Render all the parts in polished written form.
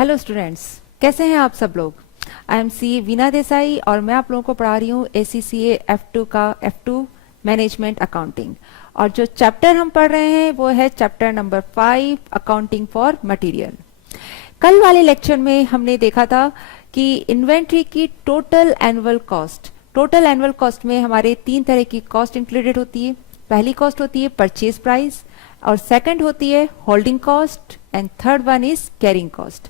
Hello students, कैसे हैं आप सब लोग। आई एम सी वीना देसाई और मैं आप लोगों को पढ़ा रही हूँ ACCA F2 का F2 मैनेजमेंट अकाउंटिंग। और जो चैप्टर हम पढ़ रहे हैं वो है chapter number 5 accounting for material. कल वाले लेक्चर में हमने देखा था कि इन्वेंट्री की टोटल एनुअल कॉस्ट में हमारे 3 तरह की कॉस्ट इंक्लूडेड होती है। पहली कॉस्ट होती है परचेज प्राइस, और सेकंड होती है holding cost, and third one is carrying cost.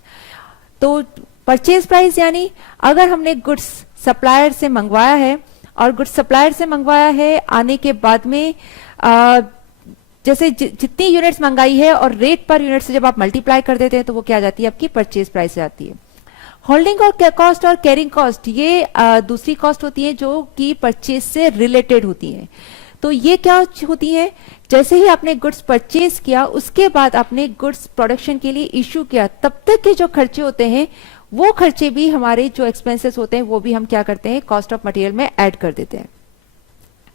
तो परचेज प्राइस यानी अगर हमने गुड्स सप्लायर से मंगवाया है और गुड्स सप्लायर से मंगवाया है आने के बाद में जैसे जितनी यूनिट्स मंगाई है और रेट पर यूनिट से जब आप मल्टीप्लाई कर देते हैं तो वो क्या आ जाती है, आपकी परचेज प्राइस आती है। होल्डिंग और कॉस्ट और कैरिंग कॉस्ट ये दूसरी कॉस्ट होती है जो कि परचेज से रिलेटेड होती है। तो ये क्या होती है, जैसे ही आपने गुड्स परचेज किया उसके बाद आपने गुड्स प्रोडक्शन के लिए इश्यू किया तब तक के जो खर्चे होते हैं वो खर्चे भी हमारे जो एक्सपेंसेस होते हैं वो भी हम क्या करते हैं, कॉस्ट ऑफ मटेरियल में ऐड कर देते हैं।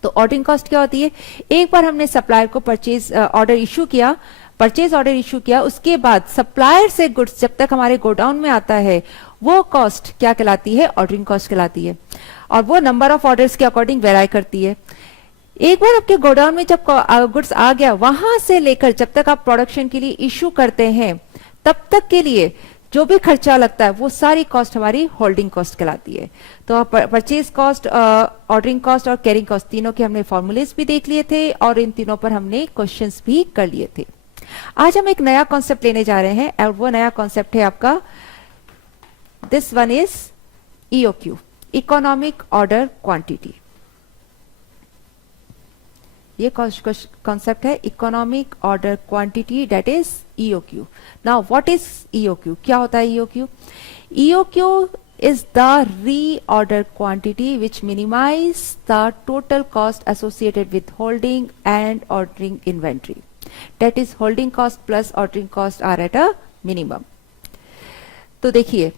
तो ऑर्डरिंग कॉस्ट क्या होती है, एक बार हमने सप्लायर को परचेज ऑर्डर इश्यू किया, परचेज ऑर्डर इश्यू किया, उसके बाद सप्लायर से गुड्स जब तक हमारे गोडाउन में आता है वो कॉस्ट क्या कहलाती है, ऑर्डरिंग कॉस्ट कहलाती है। और वो नंबर ऑफ ऑर्डर्स के अकॉर्डिंग वेराई करती है। एक बार आपके गोडाउन में जब गुड्स आ गया वहां से लेकर जब तक आप प्रोडक्शन के लिए इश्यू करते हैं तब तक के लिए जो भी खर्चा लगता है वो सारी कॉस्ट हमारी होल्डिंग कॉस्ट कहलाती है। तो परचेज कॉस्ट, ऑर्डरिंग कॉस्ट और कैरिंग कॉस्ट तीनों के हमने फॉर्मूलेस भी देख लिए थे और इन तीनों पर हमने क्वेश्चंस भी कर लिए थे। आज हम एक नया कॉन्सेप्ट लेने जा रहे हैं और वो नया कॉन्सेप्ट है आपका, this one is EOQ, economic order quantity. ये कॉन्सेप्ट है economic order quantity, that is EOQ। Now what is EOQ, क्या होता है EOQ? EOQ is the reorder quantity which minimize the total cost associated with holding and ordering inventory. That is holding cost plus ordering cost are at a minimum. तो देखिए,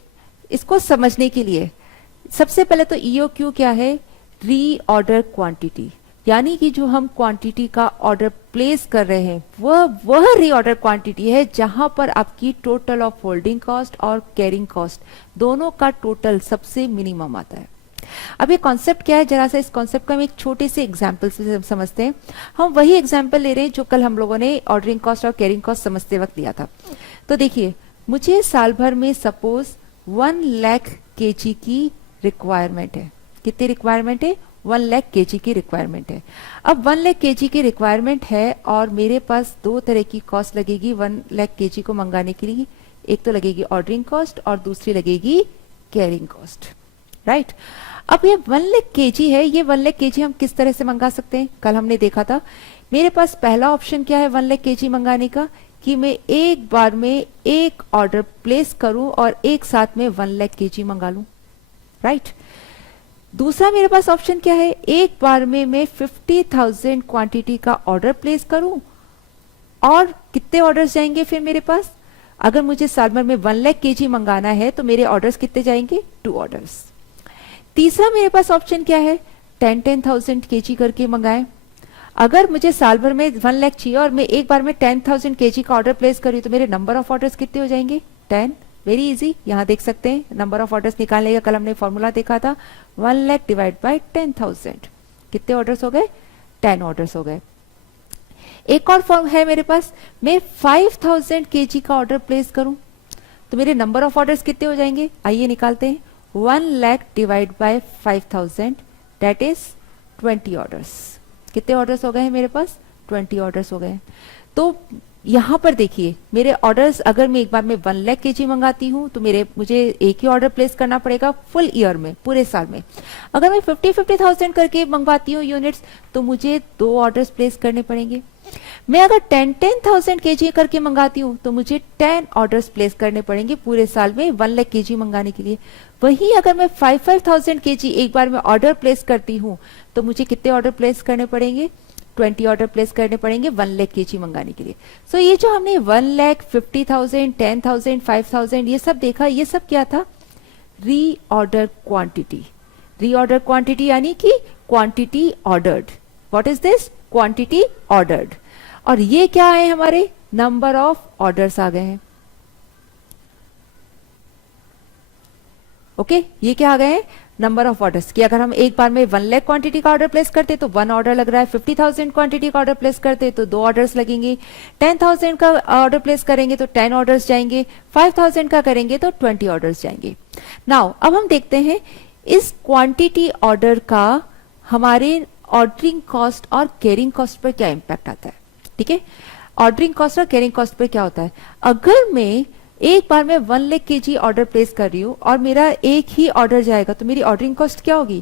इसको समझने के लिए सबसे पहले तो EOQ क्या है, रीऑर्डर क्वांटिटी, यानी कि जो हम क्वांटिटी का ऑर्डर प्लेस कर रहे हैं वह रीऑर्डर क्वांटिटी है जहां पर आपकी टोटल ऑफ होल्डिंग कॉस्ट और कैरिंग कॉस्ट दोनों का टोटल सबसे मिनिमम आता है। अब ये कॉन्सेप्ट क्या है, जरा सा इस कॉन्सेप्ट को हम एक छोटे से एग्जांपल से समझते हैं। हम वही एग्जांपल ले रहे हैं जो कल हम लोगों ने ऑर्डरिंग कॉस्ट और कैरिंग कॉस्ट समझते वक्त लिया था। तो देखिए, मुझे साल भर में सपोज 1 लाख kg की रिक्वायरमेंट है। कितनी रिक्वायरमेंट है, 1 लाख kg की रिक्वायरमेंट है। अब 1 लाख kg की रिक्वायरमेंट है और मेरे पास 2 तरह की कॉस्ट लगेगी 1 लाख kg को मंगाने के लिए। एक तो लगेगी ऑर्डरिंग कॉस्ट और दूसरी लगेगी कैरिंग कॉस्ट, राइट। अब ये 1 लाख kg है, ये 1 लाख kg हम किस तरह से मंगा सकते हैं, कल हमने देखा था। मेरे पास पहला ऑप्शन क्या है 1 लाख kg मंगाने का, कि मैं एक बार में एक ऑर्डर प्लेस करूं और एक साथ में 1 लाख kg मंगा लूं, राइट। दूसरा मेरे पास ऑप्शन क्या है, एक बार में मैं 50,000 क्वांटिटी का ऑर्डर प्लेस करूं और कितने ऑर्डर्स जाएंगे फिर मेरे पास, अगर मुझे साल भर में 1 लाख kg मंगाना है तो मेरे ऑर्डर्स कितने जाएंगे, 2 ऑर्डर्स। तीसरा मेरे पास ऑप्शन क्या है, 10,000 kg करके मंगाएं। अगर मुझे साल भर में 1 लाख चाहिए और मैं एक बार में 10,000 kg का ऑर्डर प्लेस करूं तो मेरे नंबर ऑफ ऑर्डर्स कितने हो जाएंगे, 10। वेरी इजी, यहां देख सकते हैं नंबर ऑफ ऑर्डर्स निकालने का कल हमने फॉर्मूला देखा था, 1 लाख डिवाइड बाय 10,000, कितने ऑर्डर्स हो गए, 10 ऑर्डर्स हो गए। एक और फॉर्म है मेरे पास, मैं 5,000 kg का ऑर्डर प्लेस करूं तो मेरे नंबर ऑफ ऑर्डर्स कितने हो जाएंगे, आइए निकालते हैं। 1 lakh divide by 5,000 that is 20 orders. कितने ऑर्डर्स हो गए हैं मेरे पास, 20 ऑर्डर्स हो गए। तो यहां पर देखिए मेरे ऑर्डर्स, अगर मैं एक बार में 1 लाख kg मंगाती हूं तो मुझे एक ही ऑर्डर प्लेस करना पड़ेगा फुल ईयर में, पूरे साल में। अगर मैं 50,000 करके मंगवाती हूँ यूनिट्स तो मुझे 2 ऑर्डर्स प्लेस करने पड़ेंगे। मैं अगर 10,000 kg करके मंगाती हूँ तो मुझे 10 ऑर्डर्स प्लेस करने पड़ेंगे पूरे साल में 1 लाख kg मंगाने के लिए। वहीं अगर मैं 5,000 kg एक बार में ऑर्डर प्लेस करती हूँ तो मुझे कितने ऑर्डर प्लेस करने पड़ेंगे, 20 ऑर्डर प्लेस करने पड़ेंगे 1 लाख kg मंगाने के लिए। सो ये जो हमने 1 लाख, 50,000, 10,000, 5,000 ये सब देखा, ये सब क्या था, रीऑर्डर क्वांटिटी। रीऑर्डर क्वांटिटी यानी कि quantity ordered. What is this, quantity ordered. और ये क्या है, हमारे नंबर ऑफ ऑर्डर्स आ गए हैं। ओके ये क्या आ गए हैं नंबर ऑफ ऑर्डर्स कि अगर हम एक बार में 1 लाख क्वांटिटी का ऑर्डर प्लेस करते तो 1 ऑर्डर लग रहा है, 50,000 क्वांटिटी का ऑर्डर प्लेस करते तो 2 ऑर्डर्स लगेंगे, 10,000 का ऑर्डर प्लेस करेंगे तो 10 ऑर्डर्स जाएंगे, 5,000 का करेंगे तो 20 ऑर्डर्स जाएंगे। नाउ अब हम देखते हैं इस क्वांटिटी ऑर्डर का हमारे ऑर्डरिंग कॉस्ट और कैरिंग कॉस्ट पर क्या इंपैक्ट आता है। ठीक है, ऑर्डरिंग कॉस्ट और कैरिंग कॉस्ट पे क्या होता है। अगर मैं एक बार में 1 लाख केजी ऑर्डर प्लेस कर रही हूं और मेरा एक ही ऑर्डर जाएगा तो मेरी ऑर्डरिंग कॉस्ट क्या होगी,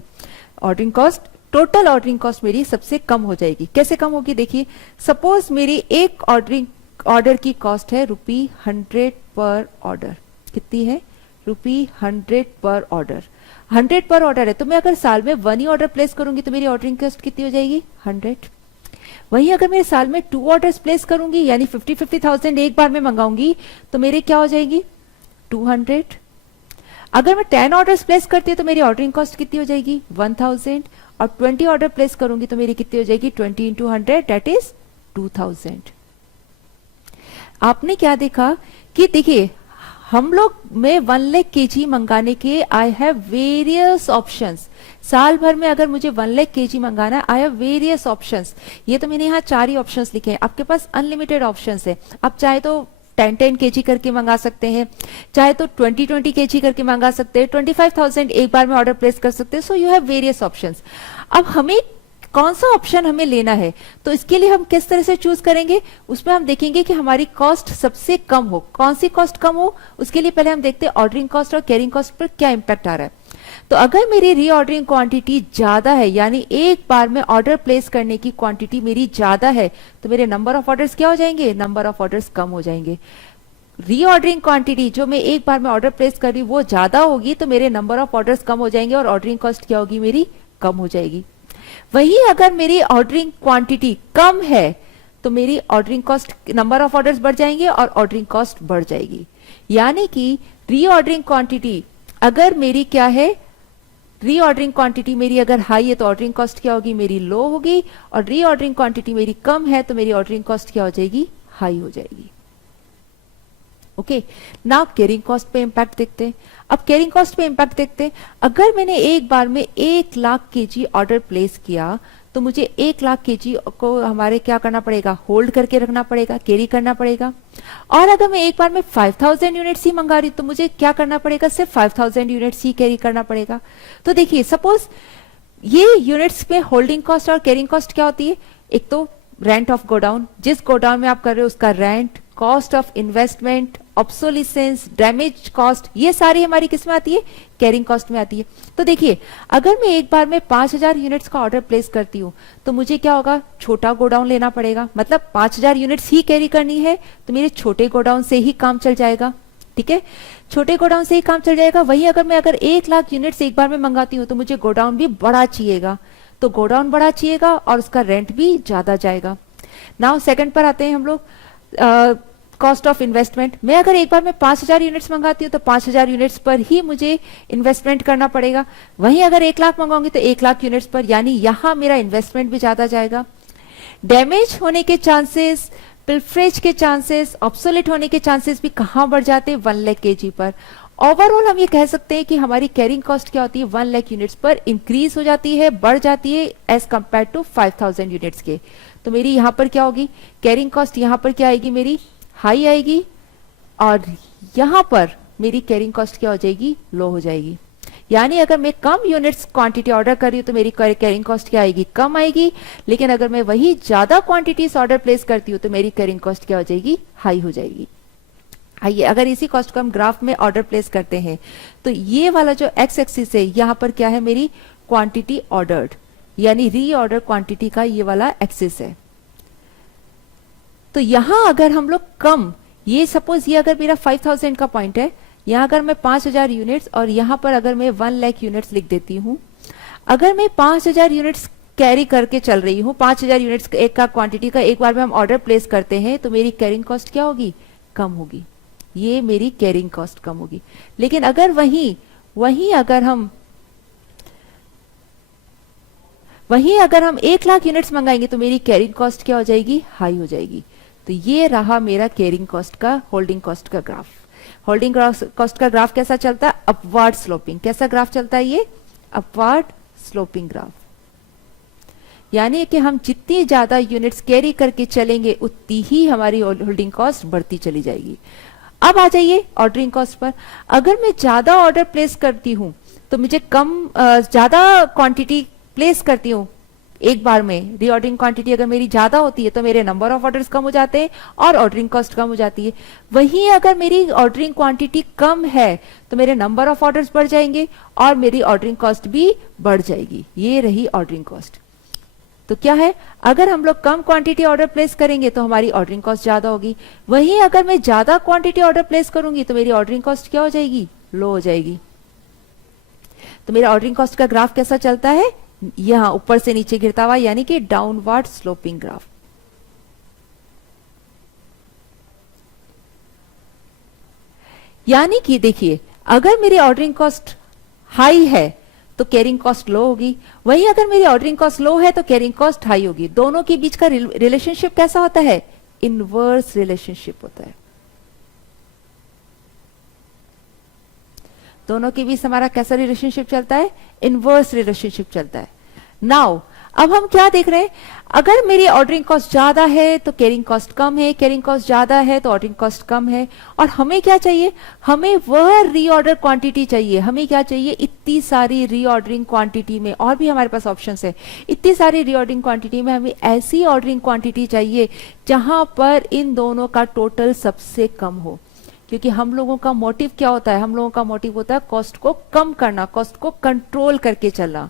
ordering cost total ordering cost मेरी सबसे कम हो जाएगी। कैसे कम होगी, देखिए सपोज मेरी एक ऑर्डर की कॉस्ट है ₹100 पर ऑर्डर। कितनी है, ₹100 पर ऑर्डर। 100 पर ऑर्डर है तो मैं अगर साल में 1 ही ऑर्डर प्लेस करूंगी तो मेरी ऑर्डरिंग कॉस्ट कितनी हो जाएगी, 100। वहीं अगर मैं साल में 2 ऑर्डर्स प्लेस करूंगी यानी 50,000 एक बार में मंगाऊंगी तो मेरे क्या हो जाएगी 200। अगर मैं 10 ऑर्डर्स प्लेस करती हूँ तो मेरी ऑर्डरिंग कॉस्ट कितनी हो जाएगी 1000 और 20 ऑर्डर प्लेस करूंगी तो मेरी कितनी हो जाएगी 20 इंटू 100 दैट इज 2000। आपने क्या देखा कि देखिए हम लोग में 1 लाख केजी मंगाने के आई हैव वेरियस ऑप्शंस। साल भर में अगर मुझे 1 लाख केजी मंगाना है आई हैव वेरियस ऑप्शंस। ये तो मैंने यहाँ 4 ही ऑप्शंस लिखे हैं, आपके पास अनलिमिटेड ऑप्शंस है। आप चाहे तो 10-10 केजी करके मंगा सकते हैं, चाहे तो 20-20 केजी करके मंगा सकते हैं, 25,000 एक बार में ऑर्डर प्लेस कर सकते हैं। So you have various options. अब हमें कौन सा ऑप्शन हमें लेना है तो इसके लिए हम किस तरह से चूज करेंगे, उसमें हम देखेंगे कि हमारी कॉस्ट सबसे कम हो। कौन सी कॉस्ट कम हो उसके लिए पहले हम देखते हैं ऑर्डरिंग कॉस्ट और कैरिंग कॉस्ट पर क्या इंपैक्ट आ रहा है। तो अगर मेरी रीऑर्डरिंग क्वांटिटी ज्यादा है यानी एक बार में ऑर्डर प्लेस करने की क्वांटिटी मेरी ज्यादा है तो मेरे नंबर ऑफ ऑर्डर्स क्या हो जाएंगे, नंबर ऑफ ऑर्डर्स कम हो जाएंगे। रीऑर्डरिंग क्वांटिटी जो मैं एक बार में ऑर्डर प्लेस कर रही हूं वो ज्यादा होगी तो मेरे नंबर ऑफ ऑर्डर्स कम हो जाएंगे और ऑर्डरिंग कॉस्ट क्या होगी मेरी कम हो जाएगी। वही अगर मेरी ऑर्डरिंग क्वांटिटी कम है तो मेरी ordering cost number of orders बढ़ जाएंगे और ऑर्डरिंग कॉस्ट बढ़ जाएगी। यानी कि रीऑर्डरिंग क्वांटिटी अगर मेरी क्या है, रीऑर्डरिंग क्वांटिटी मेरी अगर हाई है तो ऑर्डरिंग कॉस्ट क्या होगी मेरी लो होगी और रीऑर्डरिंग क्वांटिटी मेरी कम है तो मेरी ऑर्डरिंग कॉस्ट क्या हो जाएगी हाई हो जाएगी। ओके नाउ कैरिंग कॉस्ट पे इंपैक्ट देखते हैं। अब कैरिंग कॉस्ट पे इंपैक्ट देखते हैं। अगर मैंने एक बार में 1 लाख केजी ऑर्डर प्लेस किया तो मुझे 1 लाख केजी को हमारे क्या करना पड़ेगा, होल्ड करके रखना पड़ेगा, कैरी करना पड़ेगा। और अगर मैं एक बार में 5,000 यूनिट्स ही मंगा रही तो मुझे क्या करना पड़ेगा, सिर्फ 5,000 यूनिट्स ही कैरी करना पड़ेगा। तो देखिए सपोज ये यूनिट्स में होल्डिंग कॉस्ट और कैरिंग कॉस्ट क्या होती है, एक तो रेंट ऑफ गोडाउन, जिस गोडाउन में आप कर रहे हो उसका rent, cost of investment, obsolescence, damage cost, ये सारी हमारी किस में आती है, कैरिंग कॉस्ट में आती है। तो देखिए अगर मैं एक बार में 5,000 यूनिट्स का ऑर्डर प्लेस करती हूँ तो मुझे क्या होगा, छोटा गोडाउन लेना पड़ेगा। मतलब 5,000 यूनिट्स ही कैरी करनी है तो मेरे छोटे गोडाउन से ही काम चल जाएगा। ठीक है, छोटे गोडाउन से ही काम चल जाएगा। वही अगर 1 लाख यूनिट्स एक बार में मंगाती हूँ तो मुझे गोडाउन भी बड़ा चाहिएगा, तो गोडाउन बड़ा चाहिएगा और उसका रेंट भी ज्यादा जाएगा। नाउ सेकंड पर आते हैं हम लोग, कॉस्ट ऑफ इन्वेस्टमेंट। मैं अगर एक बार में 5,000 यूनिट्स मंगाती हूँ तो 5,000 यूनिट्स पर ही मुझे इन्वेस्टमेंट करना पड़ेगा। वहीं अगर 1 लाख मंगाऊंगी तो 1 लाख यूनिट्स पर, यानी यहां मेरा इन्वेस्टमेंट भी ज्यादा जाएगा। डैमेज होने के चांसेस, पिल्फरेज के चांसेस, ऑब्सोलेट होने के चांसेस भी कहां बढ़ जाते हैं, 1 लाख केजी पर। ओवरऑल हम ये कह सकते हैं कि हमारी कैरिंग कॉस्ट क्या होती है, 1 लाख यूनिट्स पर इंक्रीज हो जाती है, बढ़ जाती है एज कंपेयर टू 5,000 यूनिट्स के। तो मेरी यहां पर क्या होगी, कैरिंग कॉस्ट यहां पर क्या आएगी, मेरी हाई आएगी और यहां पर मेरी कैरिंग कॉस्ट क्या हो जाएगी, लो हो जाएगी। यानी अगर मैं कम यूनिट्स क्वांटिटी ऑर्डर कर रही हूं तो मेरी कैरिंग कॉस्ट क्या आएगी, कम आएगी। लेकिन अगर मैं वही ज्यादा क्वांटिटीज ऑर्डर प्लेस करती हूँ तो मेरी कैरिंग कॉस्ट क्या हो जाएगी, हाई हो जाएगी। आइए अगर इसी कॉस्ट को हम ग्राफ में ऑर्डर प्लेस करते हैं तो ये वाला जो एक्स एक्सिस है यहाँ पर क्या है, मेरी क्वांटिटी ऑर्डर्ड यानी रीऑर्डर क्वांटिटी का ये वाला एक्सिस है। तो यहां अगर हम लोग कम, ये सपोज ये अगर मेरा 5,000 का पॉइंट है, यहां अगर मैं 5,000 यूनिट्स और यहां पर अगर मैं 1 लाख यूनिट्स लिख देती हूं, अगर मैं 5,000 यूनिट्स कैरी करके चल रही हूं, 5,000 यूनिट्स एक का क्वांटिटी का एक बार में हम ऑर्डर प्लेस करते हैं तो मेरी कैरिंग कॉस्ट क्या होगी, कम होगी। ये मेरी कैरिंग कॉस्ट कम होगी। लेकिन अगर वहीं अगर हम 1 लाख यूनिट्स मंगाएंगे तो मेरी कैरिंग कॉस्ट क्या हो जाएगी, हाई हो जाएगी। तो ये रहा मेरा कैरिंग कॉस्ट का, होल्डिंग कॉस्ट का ग्राफ। होल्डिंग कॉस्ट का ग्राफ कैसा चलता है? Upward sloping. कैसा ग्राफ चलता है ये? Upward sloping graph. यानी कि हम जितनी ज्यादा यूनिट्स कैरी करके चलेंगे उतनी ही हमारी होल्डिंग कॉस्ट बढ़ती चली जाएगी। अब आ जाइए ऑर्डरिंग कॉस्ट पर। अगर मैं ज्यादा ऑर्डर प्लेस करती हूं तो मुझे ज्यादा क्वांटिटी प्लेस करती हूं एक बार में, रीऑर्डरिंग क्वांटिटी अगर मेरी ज्यादा होती है तो मेरे नंबर ऑफ ऑर्डर्स कम हो जाते हैं और ऑर्डरिंग कॉस्ट कम हो जाती है। वहीं अगर मेरी ऑर्डरिंग क्वांटिटी कम है तो मेरे नंबर ऑफ ऑर्डर्स बढ़ जाएंगे और मेरी ऑर्डरिंग कॉस्ट भी बढ़ जाएगी। ये रही ऑर्डरिंग कॉस्ट। तो क्या है, अगर हम लोग कम क्वांटिटी ऑर्डर प्लेस करेंगे तो हमारी ऑर्डरिंग कॉस्ट ज्यादा होगी। वहीं अगर मैं ज्यादा क्वांटिटी ऑर्डर प्लेस करूंगी तो मेरी ऑर्डरिंग कॉस्ट क्या हो जाएगी? लो हो जाएगी। तो मेरा ऑर्डरिंग कॉस्ट का ग्राफ कैसा चलता है? यहां ऊपर से नीचे गिरता हुआ, यानी कि डाउनवर्ड स्लोपिंग ग्राफ। यानी कि देखिए, अगर मेरी ऑर्डरिंग कॉस्ट हाई है तो कैरिंग कॉस्ट लो होगी, वहीं अगर मेरी ऑर्डरिंग कॉस्ट लो है तो कैरिंग कॉस्ट हाई होगी। दोनों के बीच का रिलेशनशिप कैसा होता है? इनवर्स रिलेशनशिप होता है। दोनों के बीच हमारा कैसा रिलेशनशिप चलता है? इनवर्स रिलेशनशिप चलता है। नाउ अब हम क्या देख रहे हैं? अगर मेरी ऑर्डरिंग कॉस्ट ज्यादा है तो कैरिंग कॉस्ट कम है, कैरिंग कॉस्ट ज्यादा है तो ऑर्डरिंग कॉस्ट कम है। और हमें क्या चाहिए? हमें वह रीऑर्डर क्वांटिटी चाहिए। हमें क्या चाहिए? इतनी सारी रीऑर्डरिंग क्वांटिटी में, और भी हमारे पास ऑप्शंस है, इतनी सारी रीऑर्डरिंग क्वांटिटी में हमें ऐसी ऑर्डरिंग क्वांटिटी चाहिए जहां पर इन दोनों का टोटल सबसे कम हो। क्योंकि हम लोगों का मोटिव क्या होता है? हम लोगों का मोटिव होता है कॉस्ट को कम करना, कॉस्ट को कंट्रोल करके चलना।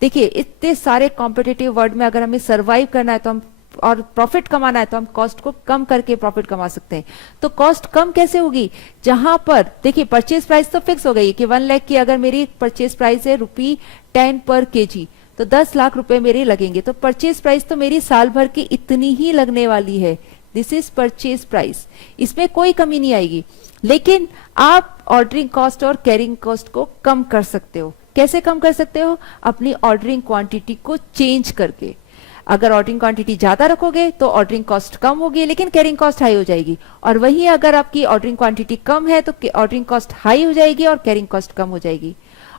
देखिए, इतने सारे कॉम्पिटिटिव वर्ल्ड में अगर हमें सरवाइव करना है तो हम, और प्रॉफिट कमाना है तो हम कॉस्ट को कम करके प्रॉफिट कमा सकते हैं। तो कॉस्ट कम कैसे होगी? जहां पर देखिए परचेज प्राइस तो फिक्स हो गई कि 1 लाख की अगर मेरी परचेज प्राइस है ₹10 पर केजी, तो 10 लाख रुपए मेरे लगेंगे। तो परचेज प्राइस तो मेरी साल भर की इतनी ही लगने वाली है। दिस इज परचेज प्राइस, इसमें कोई कमी नहीं आएगी। लेकिन आप ऑर्डरिंग कॉस्ट और कैरिंग कॉस्ट को कम कर सकते हो। कैसे कम कर सकते हो? अपनी ऑर्डरिंग क्वांटिटी को चेंज करके। अगर ऑर्डरिंग क्वांटिटी ज्यादा रखोगे तो ऑर्डरिंग कॉस्ट कम होगी लेकिन कैरिंग कॉस्ट हाई हो जाएगी। और वहीं अगर आपकी ऑर्डरिंग क्वांटिटी कम है तो ऑर्डरिंग कॉस्ट हाई हो जाएगी और कैरिंग कॉस्ट कम हो जाएगी।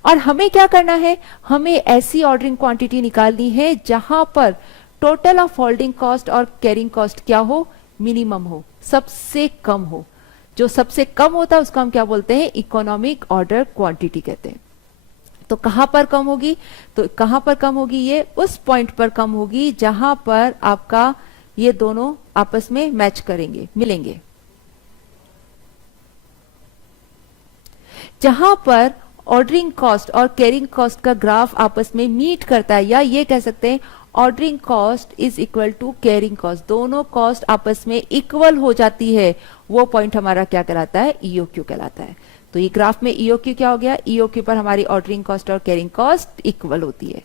और हमें क्या करना है? हमें ऐसी ऑर्डरिंग क्वांटिटी निकालनी है जहां पर टोटल ऑफ होल्डिंग कॉस्ट और कैरिंग कॉस्ट क्या हो? मिनिमम हो, सबसे कम हो। जो सबसे कम होता है उसको हम क्या बोलते हैं? इकोनॉमिक ऑर्डर क्वांटिटी कहते हैं। तो कहां पर कम होगी? तो कहां पर कम होगी? ये उस पॉइंट पर कम होगी जहां पर आपका ये दोनों आपस में मैच करेंगे, मिलेंगे। जहां पर ऑर्डरिंग कॉस्ट और कैरिंग कॉस्ट का ग्राफ आपस में मीट करता है, या ये कह सकते हैं ordering cost is equal to carrying cost, दोनों कॉस्ट आपस में इक्वल हो जाती है, वो पॉइंट हमारा क्या कहलाता है? ईओक्यू कहलाता है। तो ये ग्राफ में ईओक्यू क्या हो गया? ईओक्यू पर हमारी ऑर्डरिंग कॉस्ट और कैरिंग कॉस्ट इक्वल होती है।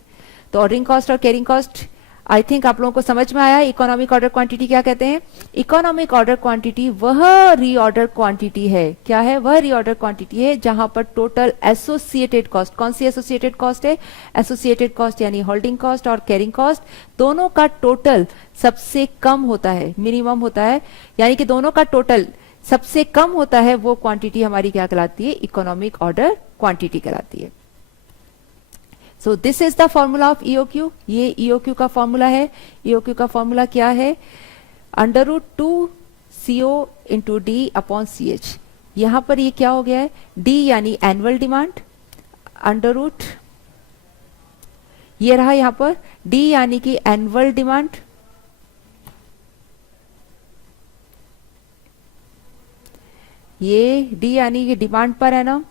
तो ऑर्डरिंग कॉस्ट और कैरिंग कॉस्ट आई थिंक आप लोगों को समझ में आया। इकोनॉमिक ऑर्डर क्वांटिटी क्या कहते हैं? इकोनॉमिक ऑर्डर क्वांटिटी वह रीऑर्डर क्वांटिटी है। क्या है? वह रीऑर्डर क्वांटिटी है जहां पर टोटल एसोसिएटेड कॉस्ट, कौन सी एसोसिएटेड कॉस्ट है? एसोसिएटेड कॉस्ट यानी होल्डिंग कॉस्ट और कैरिंग कॉस्ट, दोनों का टोटल सबसे कम होता है, मिनिमम होता है। यानी कि दोनों का टोटल सबसे कम होता है, वो क्वांटिटी हमारी क्या कहलाती है? इकोनॉमिक ऑर्डर क्वांटिटी कहलाती है। So this is the formula of EOQ. ये ईओक्यू का फॉर्मूला है। ईओक्यू का फॉर्मूला क्या है? √2 CO into D upon CH। यहां पर ये क्या हो गया है? डी यानी एनुअल डिमांड, अंडर ये रहा यहां पर डी यानी कि एनुअल डिमांड, ये डी यानी कि डिमांड पर है ना।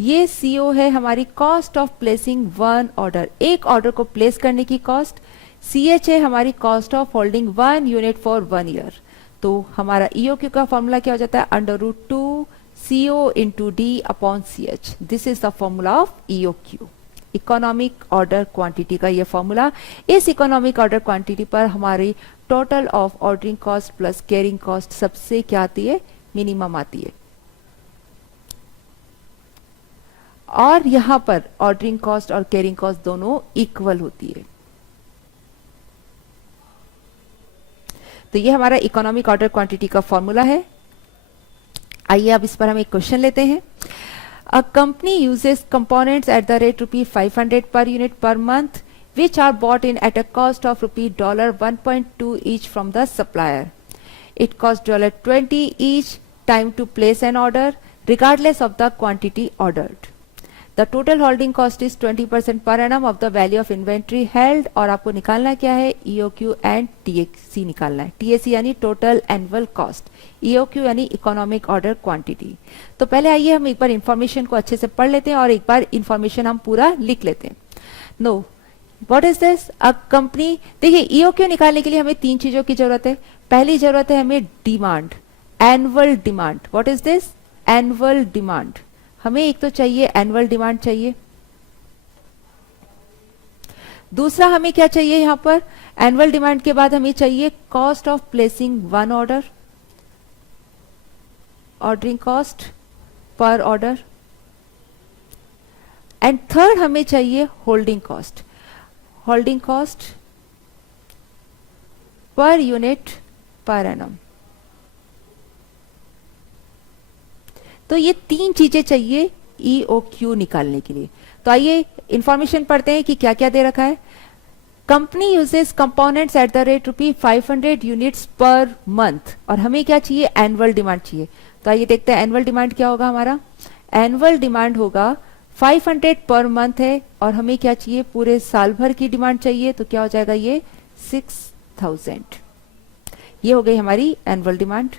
ये CO है हमारी cost of placing one order, एक ऑर्डर को प्लेस करने की कॉस्ट। CH है हमारी cost of holding 1 unit for 1 year. तो हमारा EOQ का फॉर्मूला क्या हो जाता है? √2 CO into D upon CH। This is the formula of EOQ, economic order quantity का ये फॉर्मूला। इस इकोनॉमिक ऑर्डर क्वांटिटी पर हमारी total of ordering cost plus carrying cost सबसे क्या आती है? मिनिमम आती है। और यहां पर ऑर्डरिंग कॉस्ट और कैरिंग कॉस्ट दोनों इक्वल होती है। तो ये हमारा इकोनॉमिक ऑर्डर क्वांटिटी का फॉर्मूला है। आइए अब इस पर हम एक क्वेश्चन लेते हैं. A company uses components at the rate rupee 500 per unit per month, which are bought in at a cost of rupee $1.2 each from the supplier. It costs $20 each time to place an order, regardless of the quantity ordered. The total holding cost is 20% per annum of the value of inventory held. और आपको निकालना क्या है, EOQ and TAC निकालना है. TAC यानी total annual cost, EOQ यानी economic order quantity. तो पहले आइए हम एक बार इंफॉर्मेशन को अच्छे से पढ़ लेते हैं और एक बार इंफॉर्मेशन हम पूरा लिख लेते हैं. No, what is this? A company, देखिए EOQ निकालने के लिए हमें तीन चीजों की जरूरत है. पहली जरूरत है हमें demand, annual demand. What is this? Annual demand. हमें एक तो चाहिए एनुअल डिमांड चाहिए. दूसरा हमें क्या चाहिए यहां पर, एनुअल डिमांड के बाद हमें चाहिए cost of placing one order, ordering cost पर ऑर्डर. एंड थर्ड हमें चाहिए holding cost, holding cost per unit per annum. तो ये तीन चीजें चाहिए EOQ निकालने के लिए. तो आइए इंफॉर्मेशन पढ़ते हैं कि क्या क्या दे रखा है. Company uses components at the rate rupee 500 units per month. और हमें क्या चाहिए, एनुअल डिमांड चाहिए. तो आइए देखते हैं एनुअल डिमांड क्या होगा हमारा. एनुअल डिमांड होगा 500 पर मंथ है और हमें क्या चाहिए, पूरे साल भर की डिमांड चाहिए. तो क्या हो जाएगा ये 6000. ये हो गई हमारी annual demand.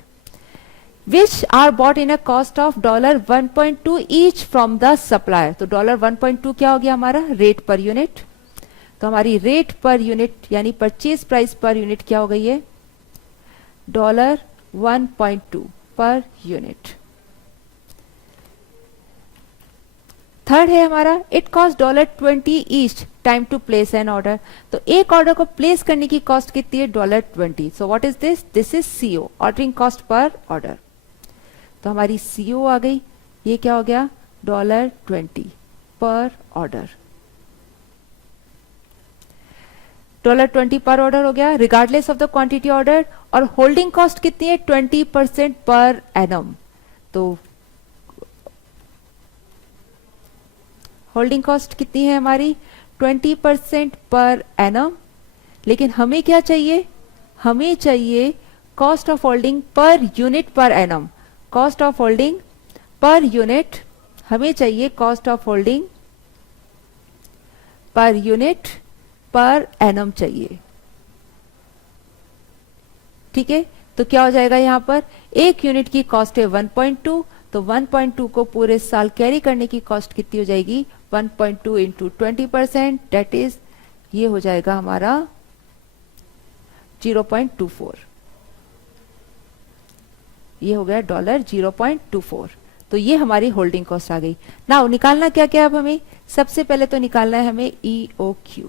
which are bought in a cost of $1.2 each from the supplier. तो $1.2 क्या हो गया हमारा, रेट पर यूनिट. तो हमारी रेट पर यूनिट यानी परचेज प्राइस पर यूनिट क्या हो गई है, $1.2 पर यूनिट. थर्ड है हमारा, it cost $20 each time to place an order. तो एक ऑर्डर को प्लेस करने की कॉस्ट कितनी है, $20. So what is this, this is CO, ordering cost पर ऑर्डर. तो हमारी CO आ गई. ये क्या हो गया, $20 पर ऑर्डर. $20 पर ऑर्डर हो गया, regardless of the quantity order. और होल्डिंग कॉस्ट कितनी है, 20% पर एनम. तो होल्डिंग कॉस्ट कितनी है हमारी, 20% पर एनम. लेकिन हमें क्या चाहिए, हमें चाहिए cost of holding per unit per annum. Cost of holding per unit, हमें चाहिए cost of holding per unit per annum चाहिए. ठीक है. तो क्या हो जाएगा यहां पर, एक यूनिट की कॉस्ट है 1.2. तो 1.2 को पूरे साल कैरी करने की कॉस्ट कितनी हो जाएगी, 1.2 इंटू 20%, डेट इज, ये हो जाएगा हमारा 0.24. ये हो गया $0.24. तो ये हमारी होल्डिंग कॉस्ट आ गई. नाउ निकालना क्या क्या अब हमें, सबसे पहले तो निकालना है हमें EOQ.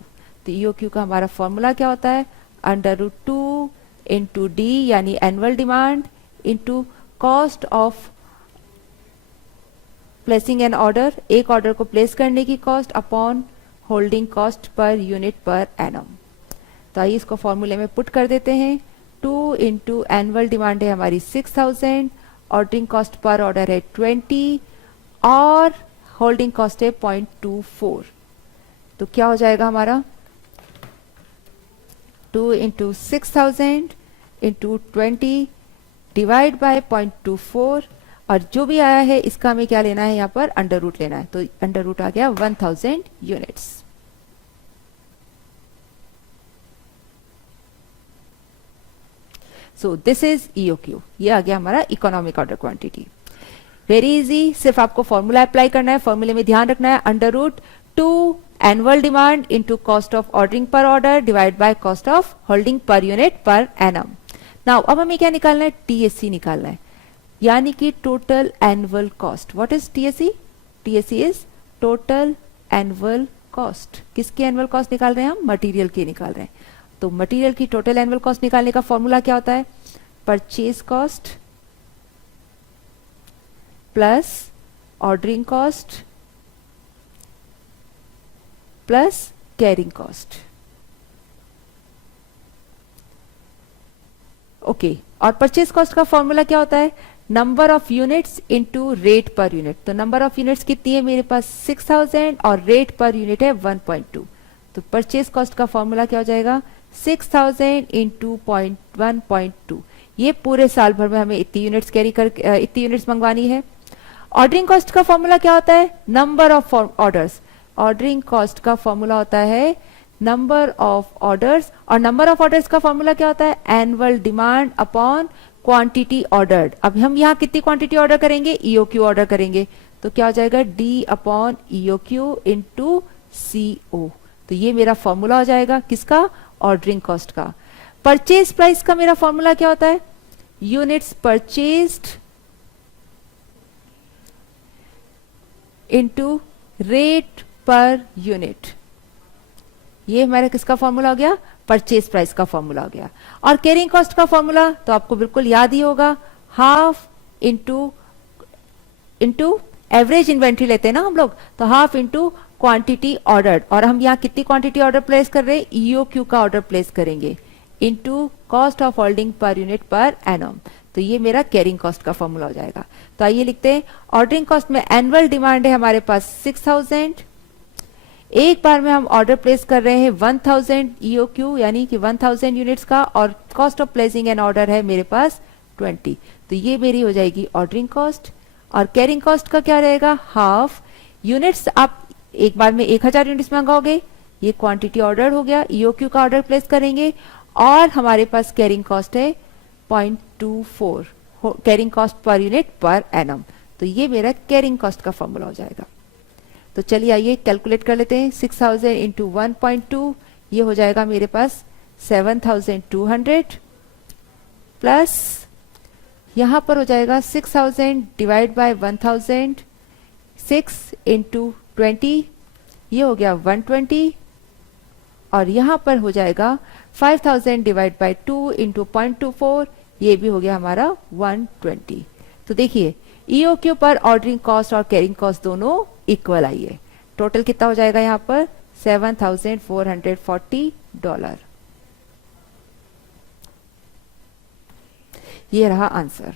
तो EOQ का हमारा फॉर्मूला क्या होता है, √2 इंटू D यानी annual demand into cost of placing an order, एक ऑर्डर को प्लेस करने की cost upon holding cost per unit per annum. तो आइए इसको फॉर्मूले में पुट कर देते हैं. 2 इंटू एनुअल डिमांड है हमारी 6000, ऑर्डरिंग कॉस्ट पर ऑर्डर है 20 और होल्डिंग कॉस्ट है 0.24. तो क्या हो जाएगा हमारा, 2 इंटू 6000 इंटू 20 डिवाइड बाय 0.24. और जो भी आया है इसका हमें क्या लेना है, यहाँ पर अंडर रूट लेना है. तो अंडर रूट आ गया 1000 units. So this is EOQ. ये आ गया हमारा economic order quantity. Very easy, सिर्फ आपको फॉर्मूला अप्लाई करना है. फॉर्मूले में ध्यान रखना है, √2 annual demand into cost of ordering per order divide by cost of holding per unit per annum. Now अब हमें क्या निकालना है, TAC निकालना है, यानी कि total annual cost. What is TAC? TAC is total annual cost. किसकी एनुअल कॉस्ट निकाल रहे हैं हम, मटेरियल की निकाल रहे हैं. तो मटेरियल की टोटल एनुअल कॉस्ट निकालने का फॉर्मूला क्या होता है, purchase cost plus ordering cost plus carrying cost. Okay. और परचेज कॉस्ट का फॉर्मूला क्या होता है, number of units into rate per unit. तो नंबर ऑफ यूनिट्स कितनी है मेरे पास 6000 और रेट पर यूनिट है 1.2। तो परचेज कॉस्ट का फॉर्मूला क्या हो जाएगा 6000 इंटू 1.2। ये पूरे साल भर में हमें इतनी यूनिट्स इतनी यूनिट्स मंगवानी है। ऑर्डरिंग कॉस्ट का फॉर्मूला क्या होता है number of orders. Ordering cost का फॉर्मूला होता है नंबर ऑफ ऑर्डर्स, और नंबर ऑफ ऑर्डर्स का फॉर्मूला क्या होता है annual demand upon quantity ordered. अब हम यहाँ कितनी क्वांटिटी ऑर्डर करेंगे ईओक्यू ऑर्डर करेंगे, तो क्या हो जाएगा D upon EOQ into CO. तो ये मेरा फॉर्मूला हो जाएगा किसका ऑर्डरिंग कॉस्ट का। परचेज प्राइस का मेरा फॉर्मूला क्या होता है units purchased into rate per unit. ये हमारा किसका फॉर्मूला हो गया परचेज प्राइस का फॉर्मूला हो गया। और कैरिंग कॉस्ट का फॉर्मूला तो आपको बिल्कुल याद ही होगा हाफ इंटू एवरेज इन्वेंट्री लेते हैं ना हम लोग, तो हाफ इंटू क्वांटिटी ऑर्डर। और हम यहाँ कितनी क्वांटिटी ऑर्डर प्लेस कर रहे हैं ईओक्यू का ऑर्डर प्लेस करेंगे into cost of holding per unit per annum. तो ये मेरा कैरिंग कॉस्ट का फॉर्मूला हो जाएगा। तो आइए लिखते हैं ऑर्डरिंग कॉस्ट में एनुअल डिमांड है हमारे पास 6000, एक बार में हम ऑर्डर प्लेस कर रहे हैं 1000 ईओक्यू यानी कि 1000 यूनिट्स का, और cost of placing an order है मेरे पास 20। तो ये मेरी हो जाएगी ऑर्डरिंग कॉस्ट। और कैरिंग कॉस्ट का क्या रहेगा हाफ यूनिट्स। आप एक बार में 1000 यूनिट्स मंगाओगे, ये क्वांटिटी ऑर्डर हो गया, ईओक्यू का ऑर्डर प्लेस करेंगे, और हमारे पास कैरिंग कॉस्ट है 0.24 carrying cost per unit per annum. तो ये मेरा कैरिंग कॉस्ट का फॉर्मूला हो जाएगा। तो चलिए आइए कैलकुलेट कर लेते हैं 6000 इंटू 1.2, ये हो जाएगा मेरे पास 7200 प्लस यहां पर हो जाएगा 6000 डिवाइड बाय 1000, 6 इंटू 20 ये हो गया 120, और यहां पर हो जाएगा 5000 डिवाइड बाय 2 इंटू 0.24 ये भी हो गया हमारा 120। तो देखिए ईओक्यू पर ऑर्डरिंग कॉस्ट और कैरिंग कॉस्ट दोनों इक्वल आई है। टोटल कितना हो जाएगा यहाँ पर $7440। ये रहा आंसर।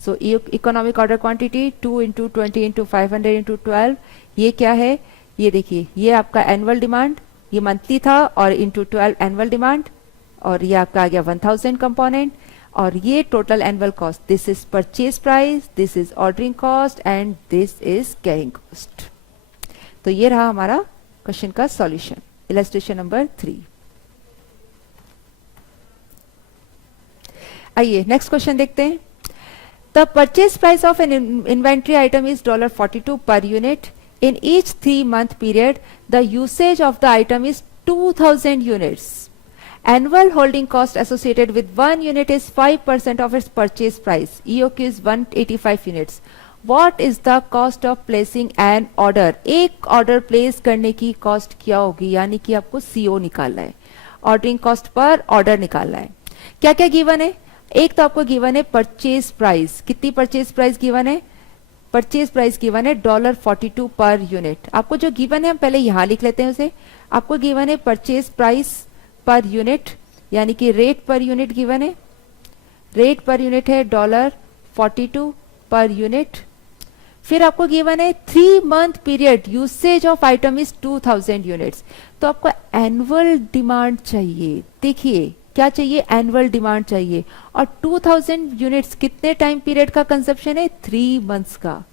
सो economic order quantity 2 into 20 into 500 into 12 ये क्या है ये देखिए, ये आपका एनुअल डिमांड, ये मंथली था, और इंटू 12 एनुअल डिमांड, और ये आपका आ गया 1000 कंपोनेंट, और ये total annual cost. This is purchase price, this is ordering cost and this is carrying cost. तो ये रहा हमारा क्वेश्चन का सॉल्यूशन, इलस्ट्रेशन नंबर 3। आइए नेक्स्ट क्वेश्चन देखते हैं। The purchase price of N inventory item is $42 per unit. In each 3-month period, the usage of the item is 2000 units. Annual holding cost associated with 1 unit is 5% of its purchase price. EOQ is 185 units. What is the cost of placing an order? एक order place करने की cost क्या होगी, यानी कि आपको CO निकालना है, ऑर्डरिंग कॉस्ट पर ऑर्डर निकालना है। क्या क्या गिवन है, एक तो आपको गिवन है परचेज प्राइस, कितनी परचेज प्राइस गिवन है, परचेज प्राइस गिवन है $42 पर यूनिट। आपको जो गिवन है हम पहले यहां लिख लेते हैं उसे। आपको गिवन है परचेज प्राइस पर यूनिट यानी कि रेट पर यूनिट गिवन है, रेट पर यूनिट है $42 पर यूनिट। फिर आपको गिवन है 3-month period, usage of item is 2000 units. तो आपको एनुअल डिमांड चाहिए, देखिए क्या चाहिए एनुअल डिमांड चाहिए, और 2000 यूनिट्स कितने टाइम पीरियड का कंजप्शन है 3 मंथ्स का।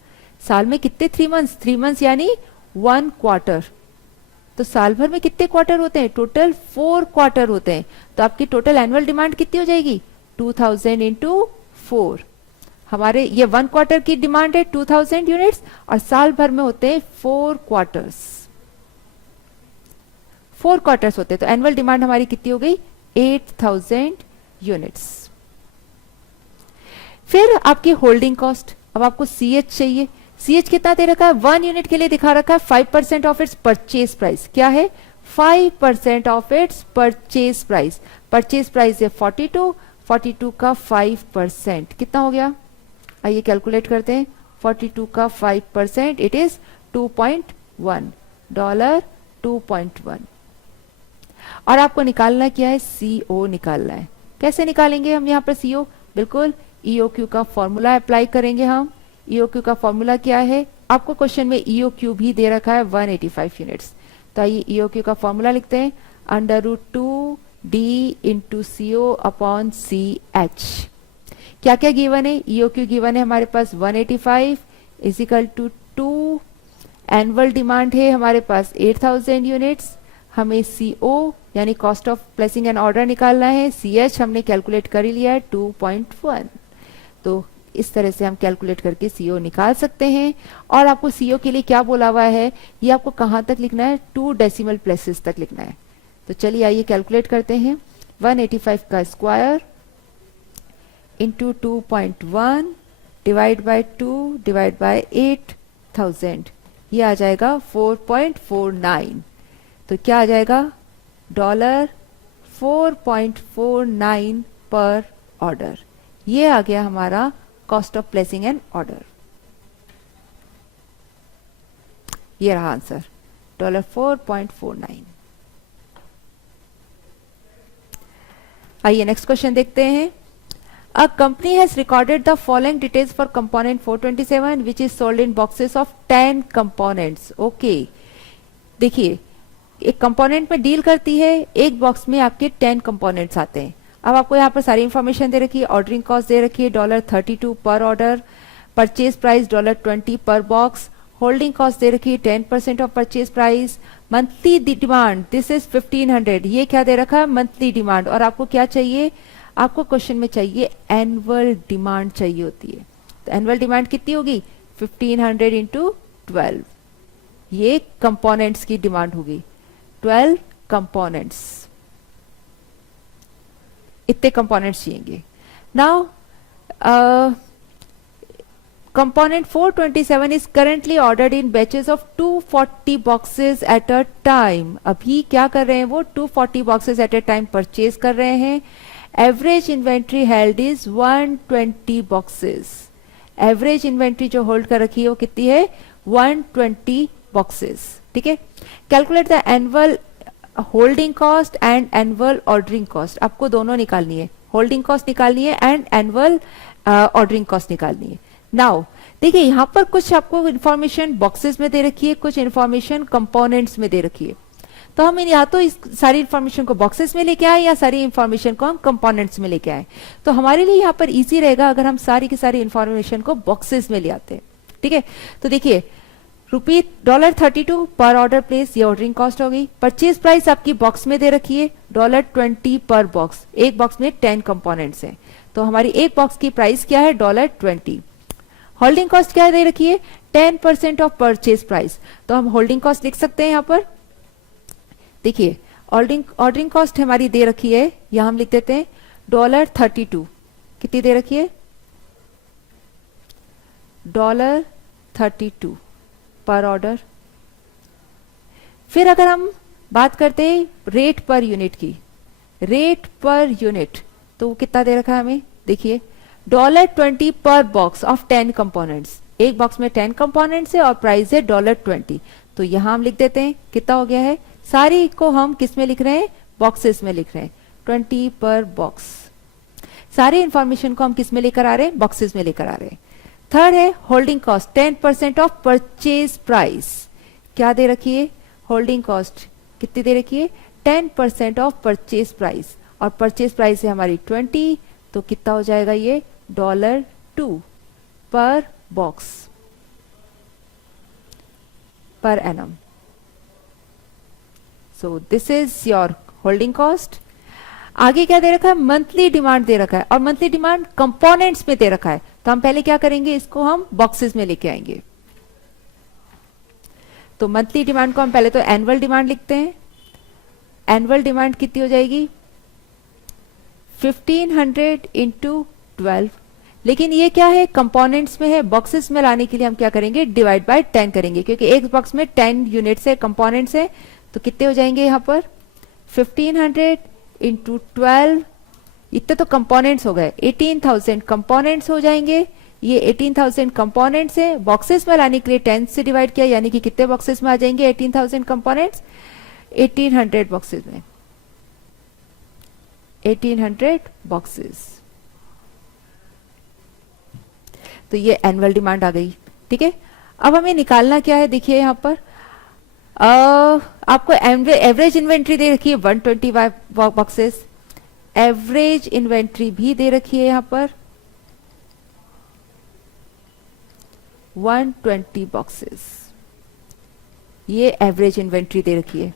साल में कितने 3 मंथ्स, 3 मंथ्स यानी 1 क्वार्टर। तो साल भर में कितने क्वार्टर होते हैं, टोटल 4 क्वार्टर होते हैं। तो आपकी टोटल एनुअल डिमांड कितनी हो जाएगी 2000 इंटू 4। हमारे ये 1 क्वार्टर की डिमांड है 2000 यूनिट्स, और साल भर में होते हैं 4 क्वार्टर्स, 4 क्वार्टर्स होते हैं। तो एनुअल डिमांड हमारी कितनी हो गई 8000 यूनिट्स। फिर आपकी होल्डिंग कॉस्ट, अब आपको CH चाहिए। CH कितना दे रखा है 1 यूनिट के लिए दिखा रखा है 5% ऑफ इट्स परचेज प्राइस। क्या है 5% of its purchase price. Purchase price है 42 का 5% कितना हो गया, आइए कैलकुलेट करते हैं। 42 का 5% इट इज $2.1, 2.1। और आपको निकालना क्या है CO निकालना है। कैसे निकालेंगे हम यहाँ पर CO, बिल्कुल ईओक्यू का फॉर्मूला अप्लाई करेंगे हम। ईओक्यू का फॉर्मूला क्या है, आपको क्वेश्चन में ईओक्यू भी दे रखा है 185 यूनिट्स। तो आइए ईओक्यू का फॉर्मूला लिखते हैं, √2 D into CO upon C H. क्या क्या गिवन है, ईओक्यू गिवन है हमारे पास 185 इजिकल टू 2, एनुअल डिमांड है हमारे पास 8000 यूनिट्स, हमें सीओ यानी cost of placing an order निकालना है, सीएच हमने कैलकुलेट कर ही लिया है 2.1। तो इस तरह से हम कैलकुलेट करके सीओ निकाल सकते हैं। और आपको सीओ के लिए क्या बोला हुआ है, ये आपको कहां तक लिखना है, 2 डेसिमल प्लेसेस तक लिखना है। तो चलिए आइए कैलकुलेट करते हैं, 185 का square into 2.1 divide by 2 divide by 8000, ये आ जाएगा 4.49। तो क्या आ जाएगा, $4.49 पर ऑर्डर। ये आ गया हमारा cost of placing an order. ये रहा आंसर, $4.49। आइए नेक्स्ट क्वेश्चन देखते हैं। A company has recorded the following details for component 427 which is sold in boxes of 10 components. Okay. देखिए एक कंपोनेंट में डील करती है, एक बॉक्स में आपके 10 कंपोनेंट्स आते हैं। अब आपको यहाँ पर सारी इंफॉर्मेशन दे रखी है, ऑर्डरिंग कॉस्ट दे रखी है $32 पर ऑर्डर, परचेज प्राइस $20 पर बॉक्स, होल्डिंग कॉस्ट दे रखी है 10% of purchase price, monthly demand this is 1500, ये क्या दे रखा है, मंथली डिमांड। और आपको क्या चाहिए, आपको क्वेश्चन में चाहिए एनुअल डिमांड चाहिए होती है। तो एनुअल डिमांड कितनी होगी, 1500 इंटू 12, ये कंपोनेंट्स की डिमांड होगी, 12 कंपोनेंट्स, इतने कंपोनेंट्स चाहिए। Now component 427 is currently ordered in batches of 240 boxes at a time। अभी क्या कर रहे हैं वो, 240 boxes at a time purchase कर रहे हैं। Average inventory held is 120 boxes. Average inventory जो होल्ड कर रखी है वो कितनी है, 120 बॉक्सेस। ठीक है, calculate the annual holding cost and annual ordering cost. आपको दोनों निकालनी है, होल्डिंग कॉस्ट निकालनी है एंड एनुअल ऑर्डरिंग कॉस्ट निकालनी है। नाउ देखिए यहाँ पर कुछ आपको इंफॉर्मेशन बॉक्सेस में दे रखी है, कुछ इंफॉर्मेशन कंपोनेंट्स में दे रखी है। तो हम या तो इस सारी इंफॉर्मेशन को बॉक्सेस में लेके आए या सारी इंफॉर्मेशन को हम कंपोनेंट्स में लेके आए। तो हमारे लिए यहाँ पर इजी रहेगा अगर हम सारी की सारी इंफॉर्मेशन को बॉक्सेस में ले आते हैं। ठीक है, तो देखिए $32 पर ऑर्डर प्लेस, ये ऑर्डरिंग कॉस्ट हो गई। परचेज प्राइस आपकी बॉक्स में दे रखी है $20 पर बॉक्स, एक बॉक्स में 10 कंपोनेंट्स हैं, तो हमारी एक बॉक्स की प्राइस क्या है, $20। होल्डिंग कॉस्ट क्या दे रखी है, 10% ऑफ परचेज प्राइस, तो हम होल्डिंग कॉस्ट लिख सकते हैं यहाँ पर। देखिए ऑर्डरिंग कॉस्ट हमारी दे रखी है, यहां हम लिख देते हैं $32, कितनी दे रखी है, $32 पर ऑर्डर। फिर अगर हम बात करते हैं रेट पर यूनिट की, रेट पर यूनिट तो वो कितना दे रखा है हमें, देखिए $20 पर बॉक्स ऑफ 10 कंपोनेंट्स, एक बॉक्स में 10 कंपोनेंट्स है और प्राइस है $20। तो यहां हम लिख देते हैं कितना हो गया है, सारी को हम किस में लिख रहे हैं, बॉक्सेस में लिख रहे हैं, 20 पर बॉक्स। सारी इंफॉर्मेशन को हम किस में लेकर आ रहे हैं, बॉक्सेस में लेकर आ रहे हैं। थर्ड है holding cost 10% of purchase price, क्या दे रखी है, होल्डिंग कॉस्ट कितनी दे रखी है, 10% ऑफ परचेज प्राइस, और परचेज प्राइस है हमारी 20, तो कितना हो जाएगा ये $2 पर box per annum. So this is your holding cost. आगे क्या दे रखा है, मंथली डिमांड दे रखा है, और मंथली डिमांड कंपोनेंट्स में दे रखा है। तो हम पहले क्या करेंगे, इसको हम बॉक्सेस में लेके आएंगे। तो मंथली डिमांड को हम पहले तो एनुअल डिमांड लिखते हैं। एनुअल डिमांड कितनी हो जाएगी, 1500 इंटू 12, लेकिन ये क्या है, कंपोनेंट्स में है, बॉक्सेस में लाने के लिए हम क्या करेंगे, डिवाइड बाय 10 करेंगे, क्योंकि एक बॉक्स में 10 यूनिट्स है, कंपोनेंट्स है। तो कितने हो जाएंगे यहाँ पर, 1500 इंटू 12, इतने तो कंपोनेंट्स हो गए, 18,000 कंपोनेंट्स हो जाएंगे। ये 18,000 कंपोनेंट्स है, बॉक्सेस में लाने के लिए 10 से डिवाइड किया, यानी कि कितने बॉक्सेस में आ जाएंगे 18,000 कंपोनेंट्स, 1800 बॉक्सेस में, 1800 बॉक्सेस। तो ये एनुअल डिमांड आ गई, ठीक है। अब हमें निकालना क्या है, देखिए यहाँ पर आपको एवरेज इन्वेंट्री दे रखी है 125 बॉक्सेस, एवरेज इन्वेंट्री भी दे रखी है यहाँ पर 120 बॉक्सेस, ये एवरेज इन्वेंट्री दे रखी है।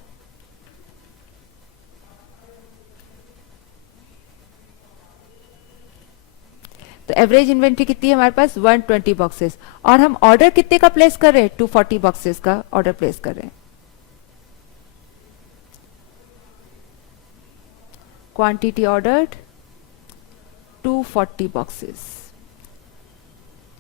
तो एवरेज इन्वेंट्री कितनी है हमारे पास 120 बॉक्सेस, और हम ऑर्डर कितने का प्लेस कर रहे हैं 240 बॉक्सेस का ऑर्डर प्लेस कर रहे हैं। Quantity ordered 240 boxes.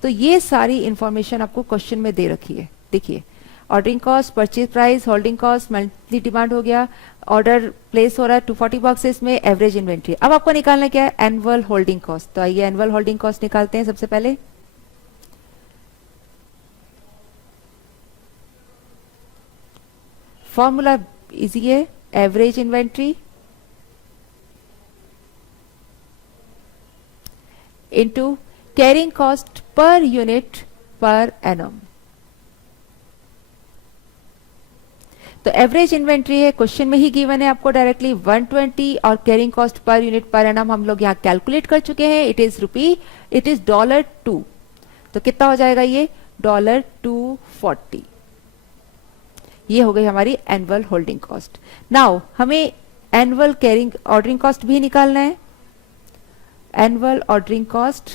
तो ये सारी इंफॉर्मेशन आपको क्वेश्चन में दे रखी है। देखिए ordering cost, purchase price, holding cost, monthly demand हो गया, ऑर्डर प्लेस हो रहा है 240 बॉक्सेस में, एवरेज इन्वेंट्री। अब आपको निकालना क्या है एनुअल होल्डिंग कॉस्ट। तो आइए एनुअल होल्डिंग कॉस्ट निकालते हैं सबसे पहले। फॉर्मूला इजी है, average inventory into carrying cost per unit per annum. तो एवरेज इन्वेंट्री है, क्वेश्चन में ही गिवन है आपको डायरेक्टली 120, और carrying cost per unit per annum हम लोग यहाँ कैलकुलेट कर चुके हैं, इट इज $2। तो कितना हो जाएगा ये $240। ये हो गई हमारी एनुअल होल्डिंग कॉस्ट। नाउ हमें एनुअल कैरिंग ऑर्डरिंग कॉस्ट भी निकालना है, एनुअल ऑर्डरिंग कॉस्ट।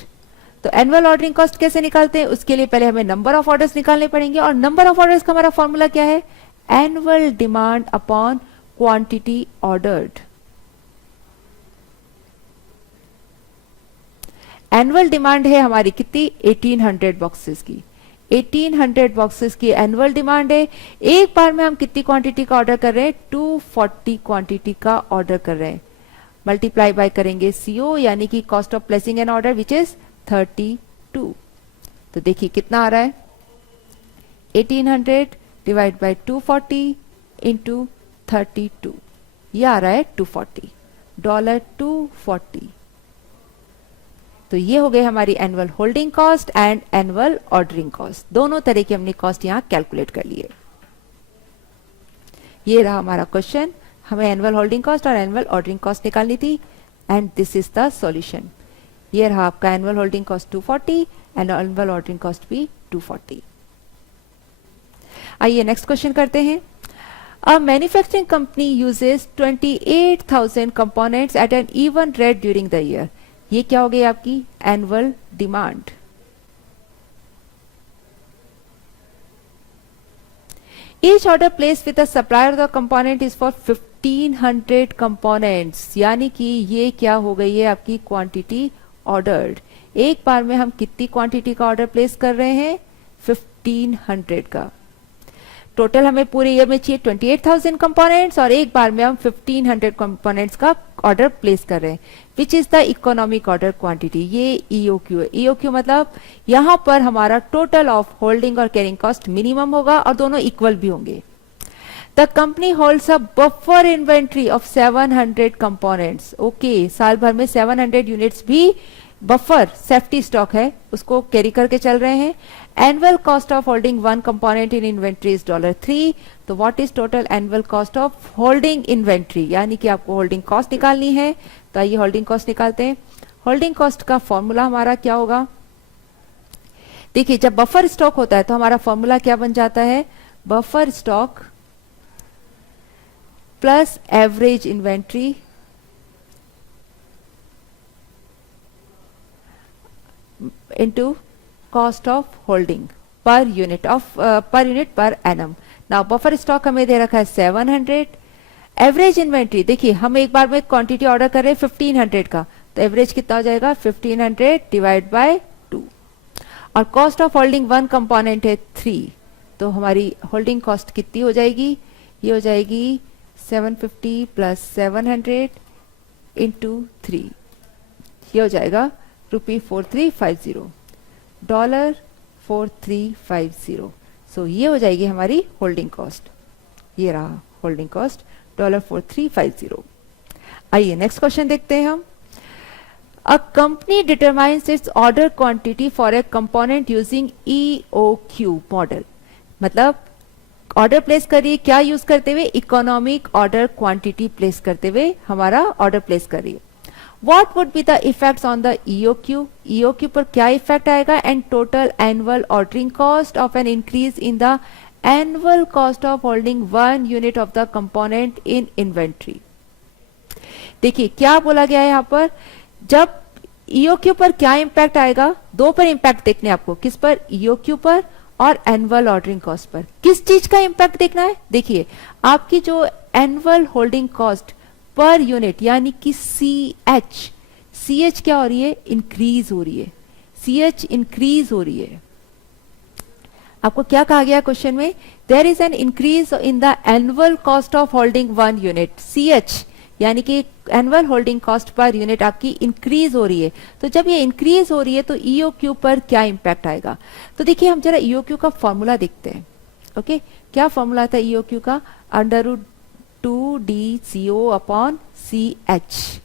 तो एनुअल ऑर्डरिंग कॉस्ट कैसे निकालते हैं, उसके लिए पहले हमें नंबर ऑफ ऑर्डर्स निकालने पड़ेंगे, और नंबर ऑफ ऑर्डर्स का हमारा फॉर्मूला क्या है annual demand upon quantity ordered. Annual demand है हमारी कितनी 1800 बॉक्सेस की, 1800 बॉक्सेस की एनुअल डिमांड है। एक बार में हम कितनी क्वांटिटी का ऑर्डर कर रहे हैं 240 क्वांटिटी का ऑर्डर कर रहे हैं, मल्टीप्लाई बाय करेंगे CO यानी कि cost of placing an order which is 32। तो देखिए कितना आ रहा है 1800 डिवाइड बाय 240 इंटू 32, ये आ रहा है $240। तो ये हो गई हमारी annual holding cost and annual ordering cost, दोनों तरह की हमने कॉस्ट यहां कैलकुलेट कर लिए। ये रहा हमारा क्वेश्चन, हमें एनुअल होल्डिंग कॉस्ट और एनुअल ऑर्डरिंग कॉस्ट निकालनी थी, and this is the solution. ये रहा आपका annual holding cost 240 and annual ordering cost भी 240। आइए नेक्स्ट क्वेश्चन करते हैं। A manufacturing company uses 28,000 components at an even rate during the year. ये क्या हो गई आपकी annual demand. Each order placed with the supplier of the component is for 1500 components, यानी कि ये क्या हो गई है आपकी क्वांटिटी ऑर्डर्ड। एक बार में हम कितनी क्वांटिटी का ऑर्डर प्लेस कर रहे हैं 1500 का। टोटल हमें पूरे ईयर में चाहिए 28,000 कंपोनेंट्स, और एक बार में हम 1500 कंपोनेंट्स का ऑर्डर प्लेस कर रहे हैं, which is the economic order quantity. ये EOQ है। EOQ मतलब यहां पर हमारा टोटल ऑफ होल्डिंग और कैरिंग कॉस्ट मिनिमम होगा और दोनों इक्वल भी होंगे। The company holds a buffer inventory of 700 components. Okay, साल भर में 700 यूनिट्स भी बफर सेफ्टी स्टॉक है, उसको कैरी करके चल रहे हैं। Annual cost of holding one component in inventory is $3। तो what is total annual cost of holding inventory, यानी कि आपको होल्डिंग कॉस्ट निकालनी है। तो आइए होल्डिंग कॉस्ट निकालते हैं। होल्डिंग कॉस्ट का फॉर्मूला हमारा क्या होगा, देखिए जब बफर स्टॉक होता है तो हमारा फॉर्मूला क्या बन जाता है buffer stock plus average inventory into cost of holding per unit per annum। now buffer stock हमें दे रखा है 700। एवरेज इन्वेंट्री देखिए हम एक बार में क्वांटिटी ऑर्डर कर रहे हैं 1500 का, तो एवरेज कितना हो जाएगा 1500 डिवाइड बाय 2, और cost of holding one component है 3। तो हमारी होल्डिंग कॉस्ट कितनी हो जाएगी, ये हो जाएगी 750 प्लस 700 इंटू 3, ये हो जाएगा $4350 $4350। सो ये हो जाएगी हमारी होल्डिंग कॉस्ट। ये रहा होल्डिंग कॉस्ट $4350। आइए नेक्स्ट क्वेश्चन देखते हैं हम। A company determines it's order quantity for a component using EOQ model, मतलब ऑर्डर प्लेस करिए क्या यूज करते हुए, इकोनॉमिक ऑर्डर क्वांटिटी प्लेस करते हुए हमारा ऑर्डर प्लेस करिए. What would be the effects on the EOQ? EOQ पर क्या इफेक्ट आएगा, and total annual ordering cost of N increase in the annual cost of holding 1 unit of the component in inventory. देखिए क्या बोला गया है यहाँ पर, जब EOQ पर क्या इंपैक्ट आएगा, दो पर इंपैक्ट देखने आपको, किस पर, EOQ पर और एनुअल ऑर्डरिंग कॉस्ट पर. किस चीज का इंपैक्ट देखना है, देखिए आपकी जो annual holding cost per unit यानी कि CH क्या हो रही है, इंक्रीज हो रही है, CH इंक्रीज हो रही है. आपको क्या कहा गया क्वेश्चन में, there is an increase in the annual cost of holding 1 unit, CH यानी कि annual holding cost per unit आपकी इंक्रीज हो रही है. तो जब ये इंक्रीज हो रही है तो EOQ पर क्या इंपैक्ट आएगा. तो देखिए हम जरा EOQ का फॉर्मूला देखते हैं. ओके क्या फॉर्मूला था EOQ का, √2DCO अपॉन CH.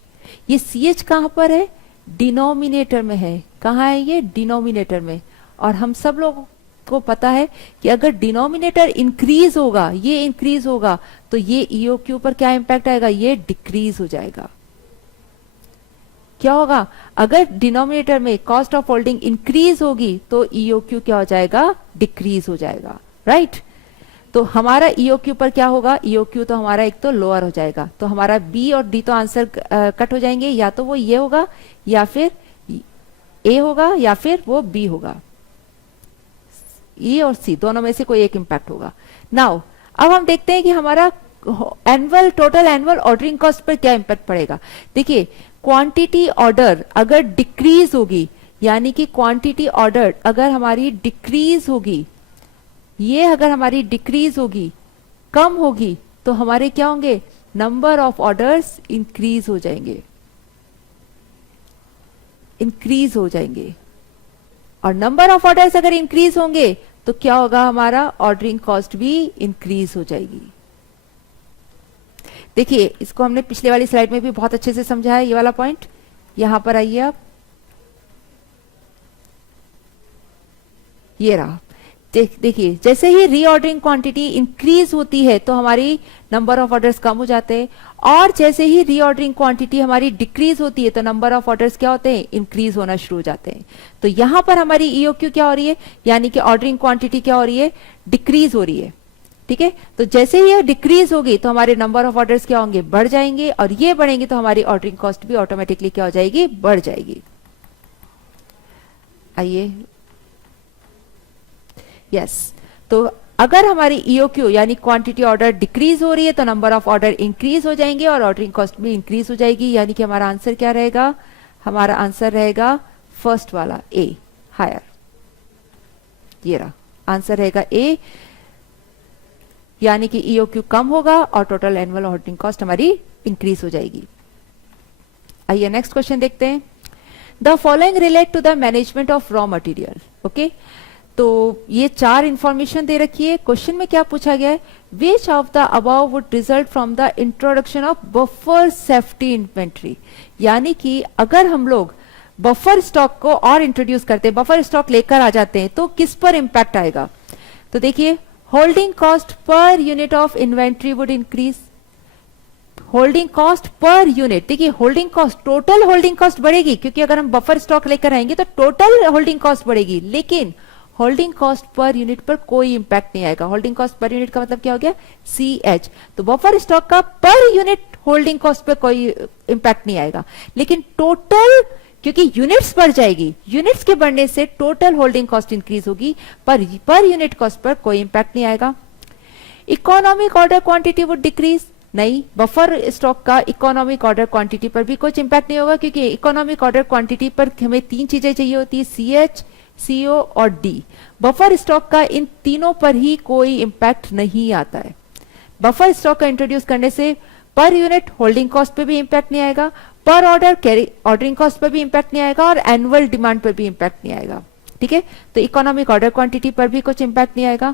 ये CH कहां पर है, डिनोमिनेटर में है. कहां है ये, डिनोमिनेटर में. और हम सब लोगों को पता है कि अगर डिनोमिनेटर इंक्रीज होगा, ये इंक्रीज होगा, तो ये EOQ पर क्या इंपैक्ट आएगा, ये डिक्रीज हो जाएगा. क्या होगा, अगर डिनोमिनेटर में कॉस्ट ऑफ होल्डिंग इंक्रीज होगी तो EOQ क्या हो जाएगा, डिक्रीज हो जाएगा. राइट तो हमारा EOQ पर क्या होगा, EOQ तो हमारा एक तो लोअर हो जाएगा. तो हमारा B और D तो आंसर कट हो जाएंगे, या तो वो ये होगा या फिर A होगा या फिर वो B होगा. E और C दोनों में से कोई एक इंपैक्ट होगा. नाउ अब हम देखते हैं कि हमारा टोटल एनुअल ऑर्डरिंग कॉस्ट पर क्या इंपैक्ट पड़ेगा. देखिए क्वांटिटी ऑर्डर अगर डिक्रीज होगी, यानी कि क्वांटिटी ऑर्डर अगर हमारी डिक्रीज होगी, ये अगर हमारी डिक्रीज होगी, कम होगी, तो हमारे क्या होंगे, नंबर ऑफ ऑर्डर्स इंक्रीज हो जाएंगे, इंक्रीज हो जाएंगे. और नंबर ऑफ ऑर्डर्स अगर इंक्रीज होंगे तो क्या होगा, हमारा ऑर्डरिंग कॉस्ट भी इंक्रीज हो जाएगी. देखिए इसको हमने पिछले वाली स्लाइड में भी बहुत अच्छे से समझा है, ये वाला पॉइंट. यहां पर आइए आप, ये रहा. देखिए जैसे ही रीऑर्डरिंग क्वांटिटी इंक्रीज होती है तो हमारी नंबर ऑफ ऑर्डर्स कम हो जाते हैं, और जैसे ही रीऑर्डरिंग क्वांटिटी हमारी डिक्रीज होती है तो नंबर ऑफ ऑर्डर्स क्या होते हैं, इंक्रीज होना शुरू हो जाते हैं. तो यहां पर हमारी EOQ क्या हो रही है, यानी कि ऑर्डरिंग क्वांटिटी क्या हो रही है, डिक्रीज हो रही है. ठीक है, तो जैसे ही ये डिक्रीज होगी तो हमारे नंबर ऑफ ऑर्डर्स क्या होंगे, बढ़ जाएंगे, और ये बढ़ेंगे तो हमारी ऑर्डरिंग कॉस्ट भी ऑटोमेटिकली क्या हो जाएगी, बढ़ जाएगी. आइए यस तो अगर हमारी EOQ यानी क्वांटिटी ऑर्डर डिक्रीज हो रही है तो नंबर ऑफ ऑर्डर इंक्रीज हो जाएंगे और ऑर्डरिंग कॉस्ट भी इंक्रीज हो जाएगी. यानी कि हमारा आंसर क्या रहेगा, हमारा आंसर रहेगा फर्स्ट वाला A, हायर. ये रहा आंसर रहेगा A, यानी कि EOQ कम होगा और टोटल एनुअल ऑर्डरिंग कॉस्ट हमारी इंक्रीज हो जाएगी. आइए नेक्स्ट क्वेश्चन देखते हैं. The following relate to the management of raw material. Okay तो ये 4 इंफॉर्मेशन दे रखी है. क्वेश्चन में क्या पूछा गया है, which of the above would result from the introduction of buffer safety inventory. यानी कि अगर हम लोग बफर स्टॉक को और इंट्रोड्यूस करते हैं, बफर स्टॉक लेकर आ जाते हैं, तो किस पर इंपैक्ट आएगा. तो देखिए holding cost per unit of inventory would increase. Holding cost per unit, देखिए holding cost, total holding cost बढ़ेगी, क्योंकि अगर हम बफर स्टॉक लेकर आएंगे तो टोटल होल्डिंग कॉस्ट बढ़ेगी, लेकिन होल्डिंग कॉस्ट पर यूनिट पर कोई इंपैक्ट नहीं आएगा. होल्डिंग कॉस्ट पर यूनिट का मतलब क्या हो गया, CH. तो बफर स्टॉक का पर यूनिट होल्डिंग कॉस्ट पर कोई इंपैक्ट नहीं आएगा, लेकिन टोटल, क्योंकि यूनिट्स बढ़ जाएगी, यूनिट्स के बढ़ने से टोटल होल्डिंग कॉस्ट इंक्रीज होगी, पर यूनिट कॉस्ट पर कोई इंपैक्ट नहीं आएगा. Economic order quantity would decrease. नहीं, बफर स्टॉक का इकोनॉमिक ऑर्डर क्वांटिटी पर भी कुछ इंपैक्ट नहीं होगा, क्योंकि इकोनॉमिक ऑर्डर क्वांटिटी पर हमें 3 चीजें चाहिए होती है, CH, CO और D. बफर स्टॉक का इन तीनों पर ही कोई इंपैक्ट नहीं आता है. बफर स्टॉक का इंट्रोड्यूस करने से पर यूनिट होल्डिंग कॉस्ट पे भी इंपैक्ट नहीं आएगा, पर ऑर्डर ऑर्डरिंग कॉस्ट पर भी इंपैक्ट नहीं आएगा, और एनुअल डिमांड पर भी इंपैक्ट नहीं आएगा. ठीक है, तो इकोनॉमिक ऑर्डर क्वांटिटी पर भी कुछ इंपैक्ट नहीं आएगा.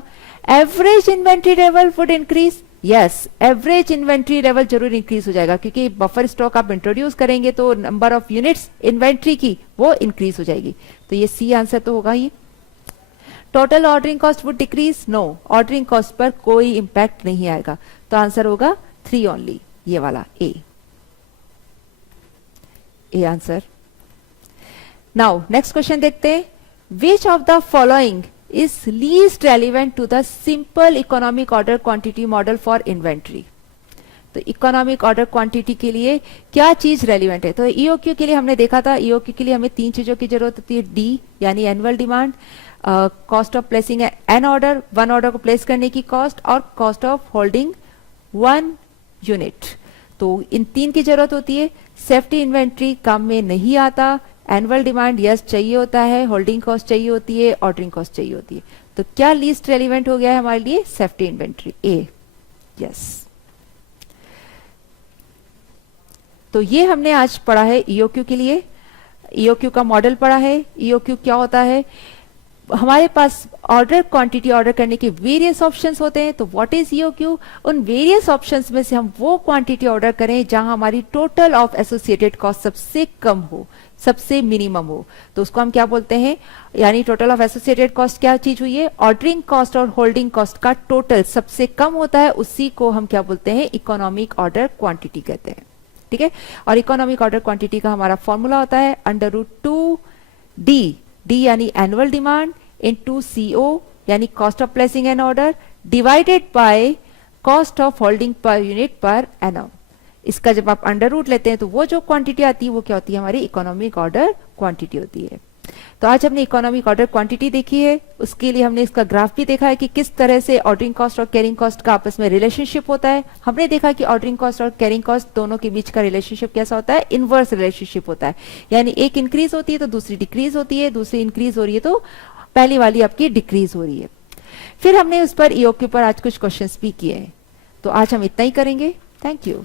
Average inventory level would increase. Yes, average inventory level जरूर इंक्रीज हो जाएगा, क्योंकि बफर स्टॉक आप इंट्रोड्यूस करेंगे तो नंबर ऑफ यूनिट्स इन्वेंट्री की वो इंक्रीज हो जाएगी। तो ये सी आंसर तो होगा ही। Total ordering cost would decrease, no, ordering cost पर कोई इंपैक्ट नहीं आएगा। तो आंसर होगा 3 ओनली, ये वाला A answer. Now next question देखते हैं, which of the following is least relevant to the simple economic order quantity model for inventory। तो इकोनॉमिक ऑर्डर क्वांटिटी के लिए क्या चीज रेलिवेंट है? तो ईओक्यू के लिए हमने देखा था, ईओक्यू के लिए हमें 3 चीजों की जरूरत होती है, डी यानी annual demand, cost of placing an order, one order को प्लेस करने की कॉस्ट, और कॉस्ट ऑफ होल्डिंग 1 यूनिट। तो इन 3 की जरूरत होती है। सेफ्टी इन्वेंट्री काम में नहीं आता। एनुअल डिमांड यस चाहिए होता है, होल्डिंग कॉस्ट चाहिए होती है, ऑर्डरिंग कॉस्ट चाहिए होती है। तो क्या लीस्ट रेलिवेंट हो गया है हमारे लिए? सेफ्टी इन्वेंट्री, ए, यस। तो ये हमने आज पढ़ा है ईओक्यू के लिए, ईओक्यू का मॉडल पढ़ा है। ईओक्यू क्या होता है? हमारे पास ऑर्डर क्वांटिटी ऑर्डर करने के वेरियस ऑप्शंस होते हैं। तो व्हाट इज ईओक्यू? उन वेरियस ऑप्शंस में से हम वो क्वांटिटी ऑर्डर करें जहां हमारी टोटल ऑफ एसोसिएटेड कॉस्ट सबसे कम हो, सबसे मिनिमम हो। तो उसको हम क्या बोलते हैं? यानी टोटल ऑफ एसोसिएटेड कॉस्ट क्या चीज हुई है? ऑर्डरिंग कॉस्ट और होल्डिंग कॉस्ट का टोटल सबसे कम होता है, उसी को हम क्या बोलते हैं? इकोनॉमिक ऑर्डर क्वांटिटी कहते हैं। ठीक है। और इकोनॉमिक ऑर्डर क्वांटिटी का हमारा फॉर्मूला होता है √2D, डी यानी एनुअल डिमांड, इनटू CO यानी cost of placing an order, divided by cost of holding per unit per annum. इसका जब आप अंडर रूट लेते हैं तो वो जो क्वांटिटी आती है वो क्या होती है? हमारी इकोनॉमिक ऑर्डर क्वांटिटी होती है। तो आज हमने इकोनॉमिक ऑर्डर क्वांटिटी देखी है, उसके लिए हमने इसका ग्राफ भी देखा है कि किस तरह से ऑर्डरिंग कॉस्ट और कैरिंग कॉस्ट का आपस में रिलेशनशिप होता है। हमने देखा कि ऑर्डरिंग कॉस्ट और कैरिंग कॉस्ट दोनों के बीच का रिलेशनशिप कैसा होता है? इनवर्स रिलेशनशिप होता है, यानी एक इंक्रीज होती है तो दूसरी डिक्रीज होती है, दूसरी इंक्रीज हो रही है तो पहली वाली आपकी डिक्रीज हो रही है। फिर हमने उस पर ईओक्यू पर आज कुछ क्वेश्चंस भी किए हैं। तो आज हम इतना ही करेंगे। Thank you.